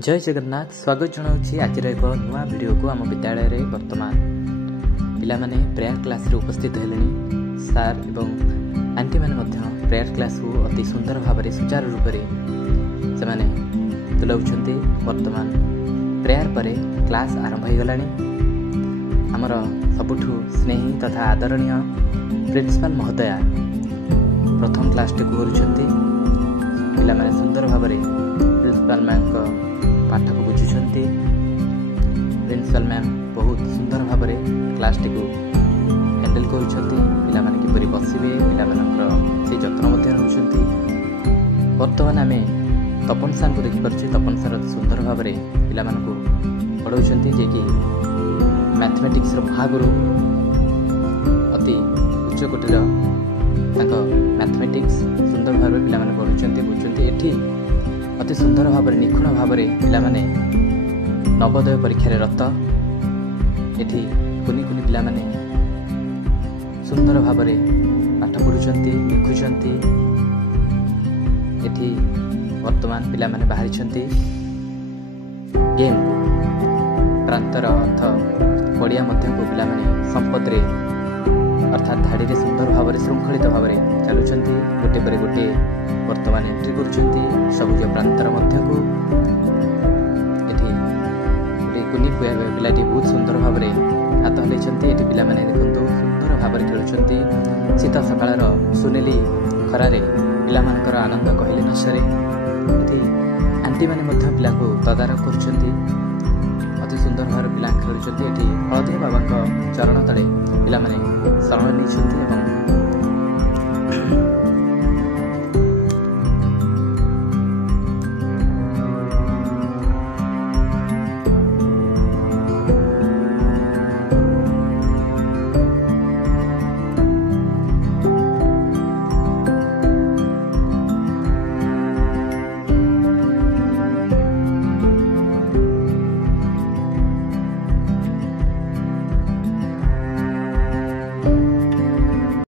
जय जगन्नाथ स्वागत जनाऊँगी आज एक नुआ वीडियो को आम विद्यालय रे वर्तमान पिला माने प्रेयर क्लास रे उपस्थित हेलेनी। सार एवं आंटी माने प्रेयर क्लास को अति सुंदर भाव में सुचारू रूप से माने तुलाउछंती। वर्तमान प्रेयर पर क्लास आरंभ हो गलानी। आमर सबुठु स्नेही तथा आदरणीय प्रिंसिपल महोदया प्रथम क्लास टे करुछंती। पिला माने सुंदर भाव में प्रिंसिपल मैम को पाठ को बुझुंट। प्रिंसिपल मैम बहुत सुंदर भाव में क्लास टी को हैंडल कर बसवे पे जत्न रोचे। बर्तमान आम तपन सार को देखिपुर। तपन सार सुंदर भाव में पिला पढ़ाऊँ जे कि मैथमेटिक्स महागुरु अति उच्चकोटीर मैथमेटिक्स सुंदर भाव में पिला पढ़ुंट बुझुंट। एठी अति सुंदर भाव में निखुण भाव में पिला नवोदय परीक्षा रत। एठी कुनी कुनी पिला सुंदर भाव में पाठ पढ़ुंट लिखुंट। एठी वर्तमान पिला बाहरी गेम प्रांतर अर्थ पड़िया को पिला संपद अर्थात धाड़ी रे सुंदर भाव में श्रृंखलित भाव में चलुंट। गोटे पर गोटे वर्तमान एंट्री कर सबुज प्रांतर को कुनी पिलाटी बहुत सुंदर भाव में हाथ हल्ई। पिला देखते सुंदर भाव में खेलुंट। शीत सकाळ सुनेली खरार पिला आनंद कहले न सरे। आंटी मैंने पिला तदारख कर अति सुंदर भाव पिला खेलुंट। हलदी बाबा चरण तले पिला शरण नहीं।